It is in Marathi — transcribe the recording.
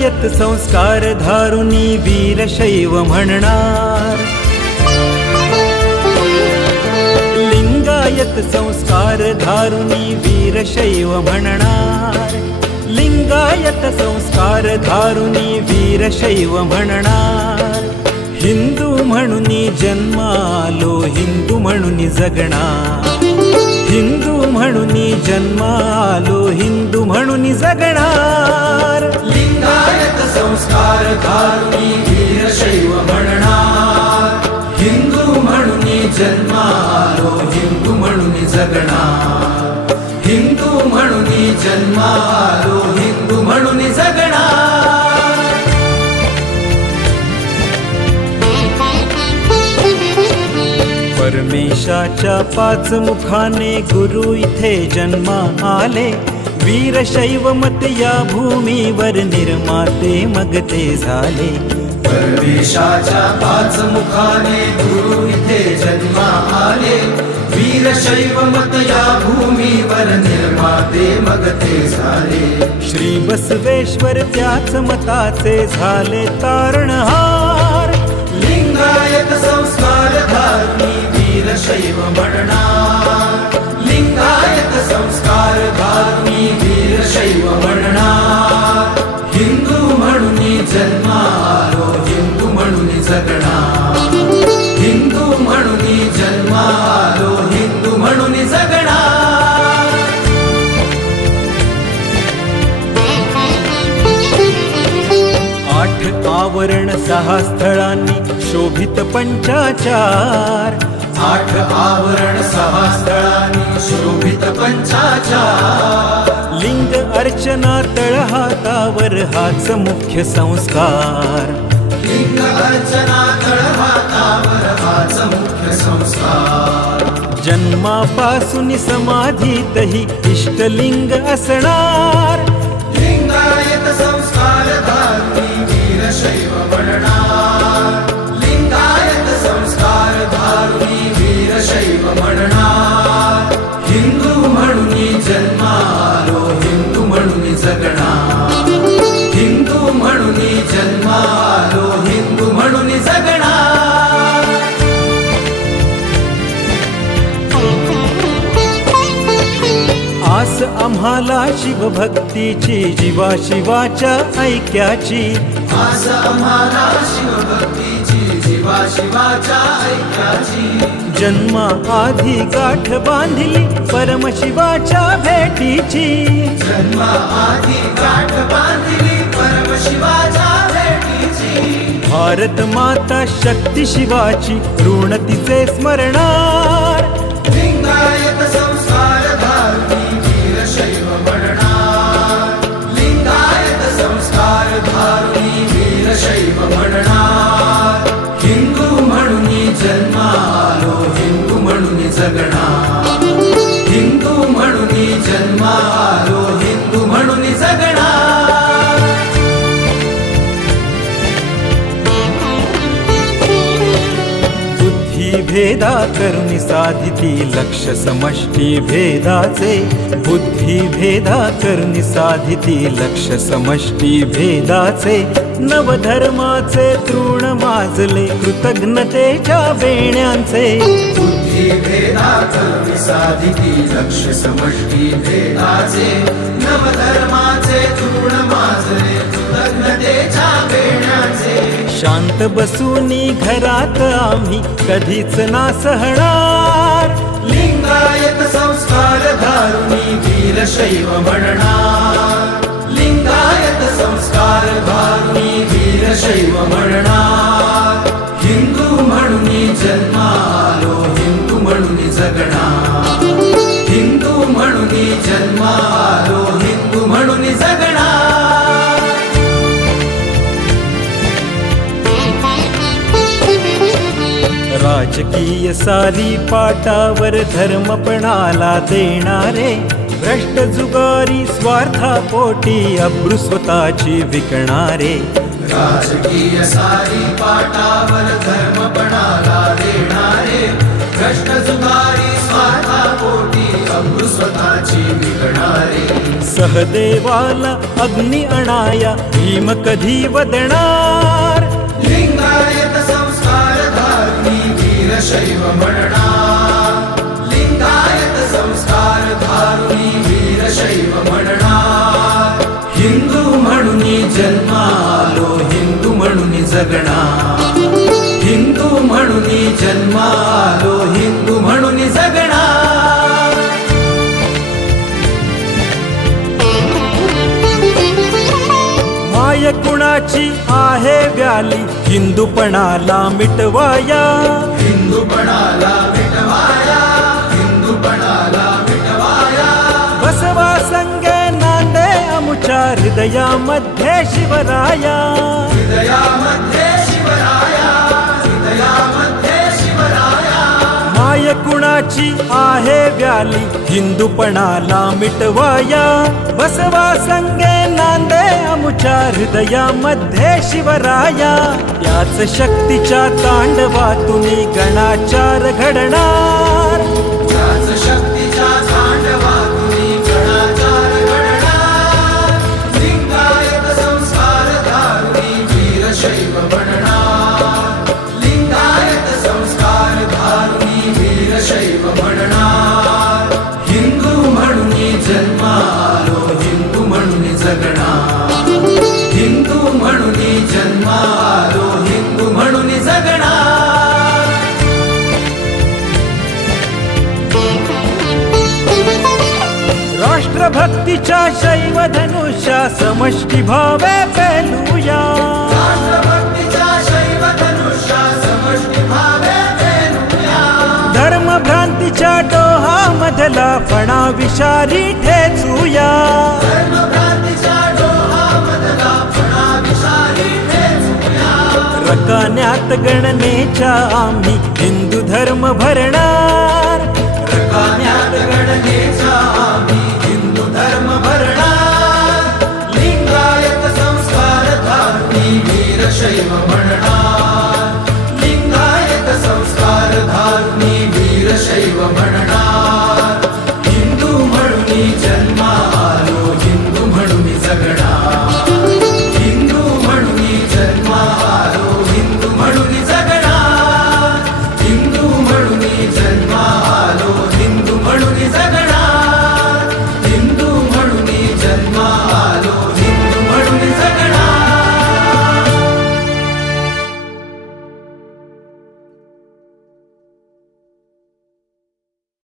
लिंगायत संस्कार धारुनी वीरशैव म्हणणार, लिंगायत संस्कार धारुनी वीरशैव म्हणणार, लिंगायत संस्कार धारुनी वीरशैव म्हणणार. हिंदू म्हणूनी जन्मालो हिंदू म्हणूनी जगणार, हिंदू म्हणूनी जन्मालो हिंदू म्हणूनी जगणार. लिंगायत संस्कार धारुनी वीरशैव म्हणणार, हिंदू म्हणूनी जन्मालो हिंदू म्हणूनी जगणार, हिंदू म्हणूनी जन्मालो हिंदू म्हणूनी जगणार. परमेशाच्या पाच मुखाने गुरु इथे जन्मा आले, वीरशैव मत या भूमीवर निर्माते मग ते झाले. परमेशाच्या पाच मुखाने गुरु इथे जन्मा आले, वीरशैव मत या भूमीवर निर्माते मग ते झाले. श्री बसवेश्वर त्याच मताचे झाले तारणहार. लिंगायत संस्कार धारुनी वीरशैव म्हणणार, लिंगायत संस्कार धारुनी वीरशैव म्हणणार. हिंदू म्हणूनी जन्मालो हिंदू म्हणूनी जगणार, हिंदू म्हणूनी जन्मालो हिंदू म्हणूनी जगणार. 8 आवरण 6 स्थळांनी शोभित पंचाचार, 8 आवरण 6 स्थळांनी शोभित पंचाचार. लिंग अर्चना तळहातावर हाच मुख्य संस्कार, लिंग अर्चना तळहातावर हाच मुख्य संस्कार. जन्मापासून समाधीतही इष्टलिंग असणार. लिंगायत संस्कार धारुनी वीरशैव म्हणणार, लिंगायत संस्कार धारुनी वीरशैव म्हणणार. हिंदू म्हणूनी जन्मालो हिंदू म्हणूनी जगणार, हिंदू म्हणूनी जन्मालो हिंदू म्हणूनी जगणार. आस आम्हाला शिवभक्तीची जीवा शिवाच्या ऐक्याची, आस आम्हाला शिवभक्तीची जीवा शिवाच्या ऐक्याची. जन्मा आधी गाठ बांधली परमशिवाच्या भेटीची, जन्मा आधी गाठ बांधली परमशिवाच्या भेटीची. भारत माता शक्ती शिवाची ऋण तिचे स्मरणार. लिंगायत संस्कार धारुनी वीरशैव म्हणणार, लिंगायत संस्कार धारुनी वीरशैव म्हणणार. हिंदू म्हणूनी जन्मालो हिंदू म्हणूनी जगणार, हिंदू म्हणूनी जन्मालो हिंदू म्हणूनी जगणार. बुद्धी भेदा करुणी साधिती लक्ष समष्टी भेदाचे, बुद्धी भेदा करुणी साधिती लक्ष समष्टी भेदाचे. नवधर्माचे तृण माजले कृतज्ञतेच्या बेण्यांचे, बुद्धी भेदा करुणी साधिती लक्ष समष्टी भेदाचे. नवधर्माचे तृण माजले कृतज्ञतेच्या बेण्याचे. शांत बसूनी घरात आम्ही कधीच ना सहणार. लिंगायत संस्कार धारुनी वीरशैव म्हणणार, लिंगायत संस्कार धारुनी वीरशैव म्हणणार. हिंदू म्हणूनी जन्मालो हिंदू म्हणूनी जगणार, हिंदू म्हणूनी जन्मालो हिंदू म्हणूनी जगणार. राजकीय सारी पाटावर धर्मपणाला देणारे, भ्रष्ट जुगारी स्वार्थापोटी अब्रू स्वतःची विकणारे. राजकीय सारी पाटावर धर्मपणाला देणारे, भ्रष्ट जुगारी स्वार्थापोटी अब्रू स्वतःची विकणारे. सहदेवाला अग्नी अणाया भीम कधी वदणार. लिंगायत संस्कार धारुनी वीरशैव म्हणणार. लिंगायत संस्कार धारुनी वीरशैव म्हणणार. हिंदू म्हणून जन्मालो हिंदू म्हणून जगणार. हिंदू म्हणून जन्मालो हिंदू म्हणून जगणार. माय कुणाची आहे व्याली हिंदूपणाला मिटवाया. हिंदूपणाला मिटवाया. हिंदूपणाला मिटवाया. बसवा संगे नांदे आमुच्या हृदयामध्ये शिवराया. हृदयामध्ये शिवराया. हृदयामध्ये शिवराया. माय कुणाची आहे व्याली हिंदूपणाला मिटवाया. बसवा संगे नांदे आमुच्या हृदयामध्ये शिवराया. याच शक्तीच्या तांडवातून गणाचार घडणार. त्याच शक्तीच्या तांडवातून गणाचार घडणार. लिंगायत संस्कार धारुनी वीरशैव म्हणणार. लिंगायत संस्कार धारुनी वीरशैव म्हणणार. हिंदू म्हणून जन्मालो हिंदू म्हणून जगणार. हिंदू म्हणून जन्मालो हिंदू म्हणून जगणार. राष्ट्रभक्तीच्या शैव धनुष्या समष्टी भावे पेलूया. राष्ट्रभक्तीच्या शैव धनुष्या समष्टी भावे पेलूया. धर्मभ्रांतीच्या डोहामधला फणा विषारी ठेचूया. धर्मभ्रांतीच्या डोहामधला फणा विषारी ठेचूया. रकान्यात गणनेच्या आम्ही हिंदू धर्म भरणार. रकान्यात गणनेचा आम्ही हिंदू धर्म भरणार. लिंगायत संस्कार धारुनी वीरशैव म्हणणार. लिंगायत संस्कार धारुनी वीरशैव म्हणणार. हिंदू म्हणून जन्मालो हिंदू म्हणून जगणार. हिंदू म्हणून जन्मालो हिंदू म्हणून जगणार. हिंदू म्हणून जन्मालो हिंदू म्हणून जगणार.